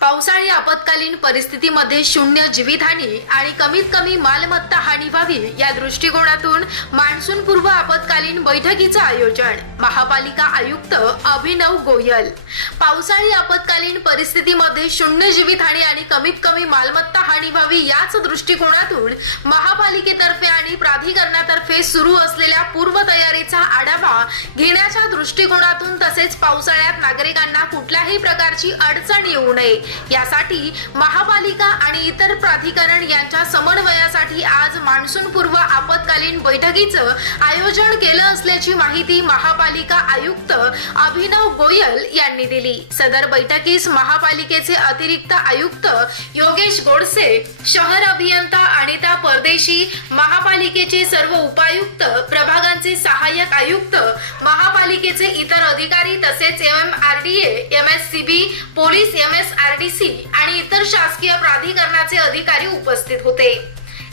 पावसाळी आपत्कालीन परिस्थितीमध्ये शून्य जीवितहानी आणि कमीत कमी मालमत्ता हानी व्हावी या दृष्टिकोनातून मान्सून पूर्व आपत्कालीन बैठकीचं आयोजन. महापालिका आयुक्त अभिनव गोयल. पावसाळी आपत्कालीन परिस्थितीमध्ये शून्य जीवितहानी आणि कमीत कमी मालमत्ता हानी व्हावी याच दृष्टिकोनातून महापालिकेतर्फे आणि प्राधिकरणातर्फे सुरू असलेल्या पूर्वतयारीचा आढावा घेण्याच्या दृष्टिकोनातून तसेच पावसाळ्यात नागरिकांना कुठल्याही प्रकारची अडचण येऊ नये. यासाठी महापालिका आणि इतर प्राधिकरण यांच्या समन्वयासाठी आज मान्सून पूर्व आपत्कालीन बैठकीचं आयोजन केलं असल्याची माहिती महापालिका आयुक्त अभिनव गोयल यांनी दिली. सदर बैठकीस महापालिकेचे अतिरिक्त आयुक्त योगेश गोडसे शहर अभियंता अनिता परदेशी महापालिकेचे सर्व उपायुक्त प्रभागांचे सहाय्यक आयुक्त महापालिकेचे इतर अधिकारी तसेच M M R D M S C B police M S R D C आणि इतर शासकीय प्राधिकरणाचे अधिकारी उपस्थित होते.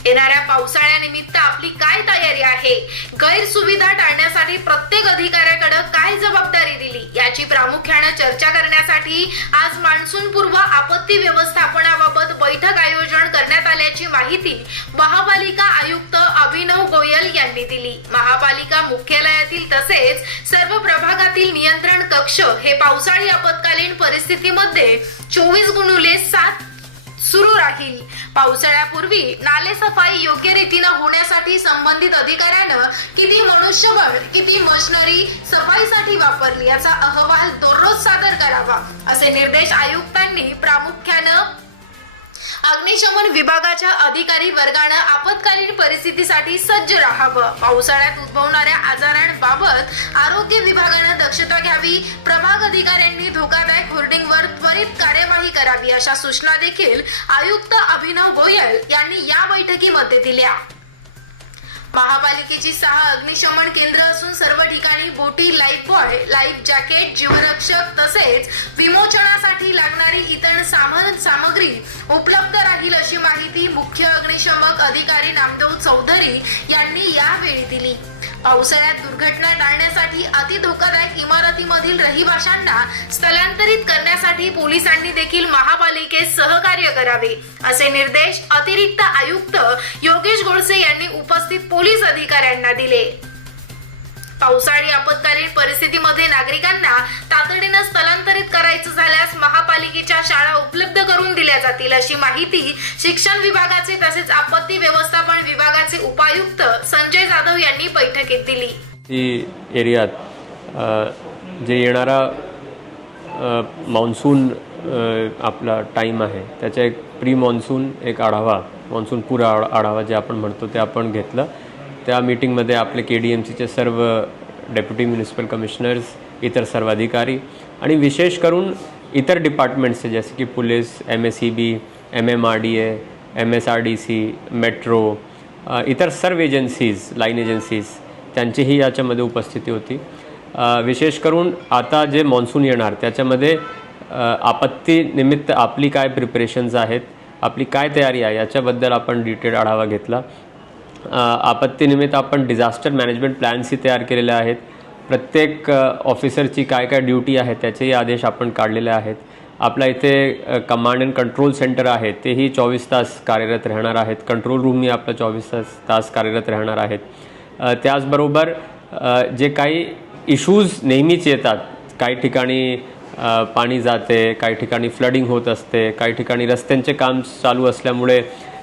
येणाऱ्या पावसाळ्यानिमित्त आपली काय तयारी आहे? गैरसुविधा टाळण्यासाठी प्रत्येक अधिकाऱ्याकडे काय जबाबदारी दिली? याची प्रामुख्याने चर्चा करण्यासाठी आज मान्सून पूर्व आपत्ती व्यवस्थापनाबाबत बैठक आयोजन करण्यात आल्याची माहिती महापालिका आयुक्त अभिनव गोयल यांनी दिली. महापालिका मुख्यालयातील तसेच सर्व प्रभागातील नियंत्रण कक्ष हे पावसाळी आपत्कालीन परिस्थितीमध्ये चोवीस गुणुले सात सुरू राहील. पावसाळ्यापूर्वी नाले सफाई योग्य रीतीनं होण्यासाठी संबंधित अधिकाऱ्यानं किती मनुष्यबळ किती मशिनरी सफाईसाठी वापरली याचा अहवाल दररोज सादर करावा असे निर्देश आयुक्तांनी प्रामुख्यानं अग्निशमन विभागाच्या अधिकारी वर्गानं आपत्कालीन परिस्थितीसाठी सज्ज राहावं. पावसाळ्यात उद्भवणाऱ्या आजारांबाबत आरोग्य विभागानं दक्षता घ्यावी प्रभाग अधिकाऱ्यांनी धोकादायक होर्डिंगवर त्वरित कार्यवाही करावी अशा सूचना देखील आयुक्त अभिनव गोयल यांनी या बैठकीमध्ये दिल्या. महापालिकेची सहा अग्निशमन केंद्र असून सर्व ठिकाणी बोटी लाईफ बॉय लाईफ जॅकेट जीवरक्षक तसेच विमोचनासाठी लागणारी इतर सामान सामग्री उपलब्ध राहील अशी माहिती मुख्य अग्निशमक अधिकारी नामदेव चौधरी यांनी यावेळी दिली. पावसाळ्यात दुर्घटना टाळण्यासाठी अति धोकादायक इमारतीमधील रहिवाशांना स्थलांतरित करण्यासाठी पोलिसांनी देखील महापालिकेस सहकार्य करावे असे निर्देश अतिरिक्त आयुक्त योगेश गोडसे यांनी उपस्थित पोलीस अधिकाऱ्यांना दिले. पावसाळी आपत्कालीन परिस्थितीमध्ये नागरिकांना तातडीनं स्थलांतरित करायचं झाल्यास महापालिकेच्या शाळा उपलब्ध करून दिल्या जातील अशी माहिती शिक्षण विभागाचे तसेच आपत्ती व्यवस्थापन विभागाचे उपायुक्त संजय जाधव यांनी बैठकीत दिली. एरियात जे येणारा मान्सून आपला टाईम आहे त्याचा एक प्री मान्सून एक आढावा मान्सून पूर आढावा जे आपण म्हणतो ते आपण घेतलं. त्या मीटिंगमध्ये आपले के डी एम सीचे सर्व डेप्युटी म्युनिसिपल कमिशनर्स इतर सर्व अधिकारी आणि विशेष करून इतर डिपार्टमेंट्सचे जसे की police M S C B M M R D A M S R D C metro इतर सर्व एजन्सीज लाईन एजन्सीज त्यांचीही याच्यामध्ये उपस्थिती होती. विशेष करून आता जे मान्सून येणार त्याच्यामध्ये आपत्तीनिमित्त आपत्ती निमित्त आपली काय प्रिपरेशन्स आहेत आपली काय तयारी आहे याच्याबद्दल आपण डिटेल आढावा घेतला. आपत्तीनिमित्त आपण डिझास्टर मॅनेजमेंट प्लॅन्सही तयार केलेले आहेत. प्रत्येक ऑफिसरची काय काय ड्युटी आहे त्याचेही आदेश आपण काढलेले आहेत. आपल्या इथे कमांड अँड कंट्रोल सेंटर आहे तेही चोवीस तास कार्यरत राहणार आहेत. कंट्रोल रूमही आपलं चोवीस तास तास कार्यरत राहणार आहेत. त्याचबरोबर जे काही इश्यूज नेहमीच येतात काही ठिकाणी पाणी जाते काही ठिकाणी फ्लडिंग होत असते काही ठिकाणी रस्त्यांचे काम चालू असल्यामुळे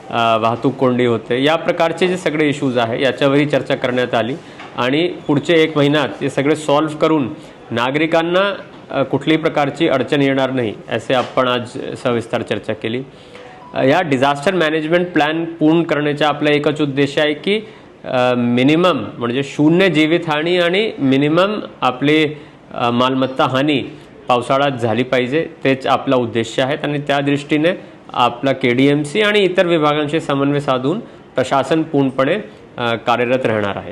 वाहतूक कोंडी होते. या प्रकारचे जे सगळे इश्यूज आहे याच्यावरही चर्चा करण्यात आली. आणि पुढचे एक महिन्यात ते सगळे सॉल्व्ह करून नागरिकांना कुठल्याही प्रकारची अडचण येणार नाही असे आपण आज सविस्तर चर्चा केली. या डिझास्टर मॅनेजमेंट प्लॅन पूर्ण करण्याचा आपला एकच उद्देश आहे की मिनिमम म्हणजे शून्य जीवितहानी आणि मिनिमम आपली मालमत्ता हानी पावसाळ्यात झाली पाहिजे तेच आपला उद्देश आहेत आणि त्या दृष्टीने आपला के डी एम सी आणि इतर विभागांशी समन्वय साधून प्रशासन पूर्णपणे कार्यरत राहणार आहे.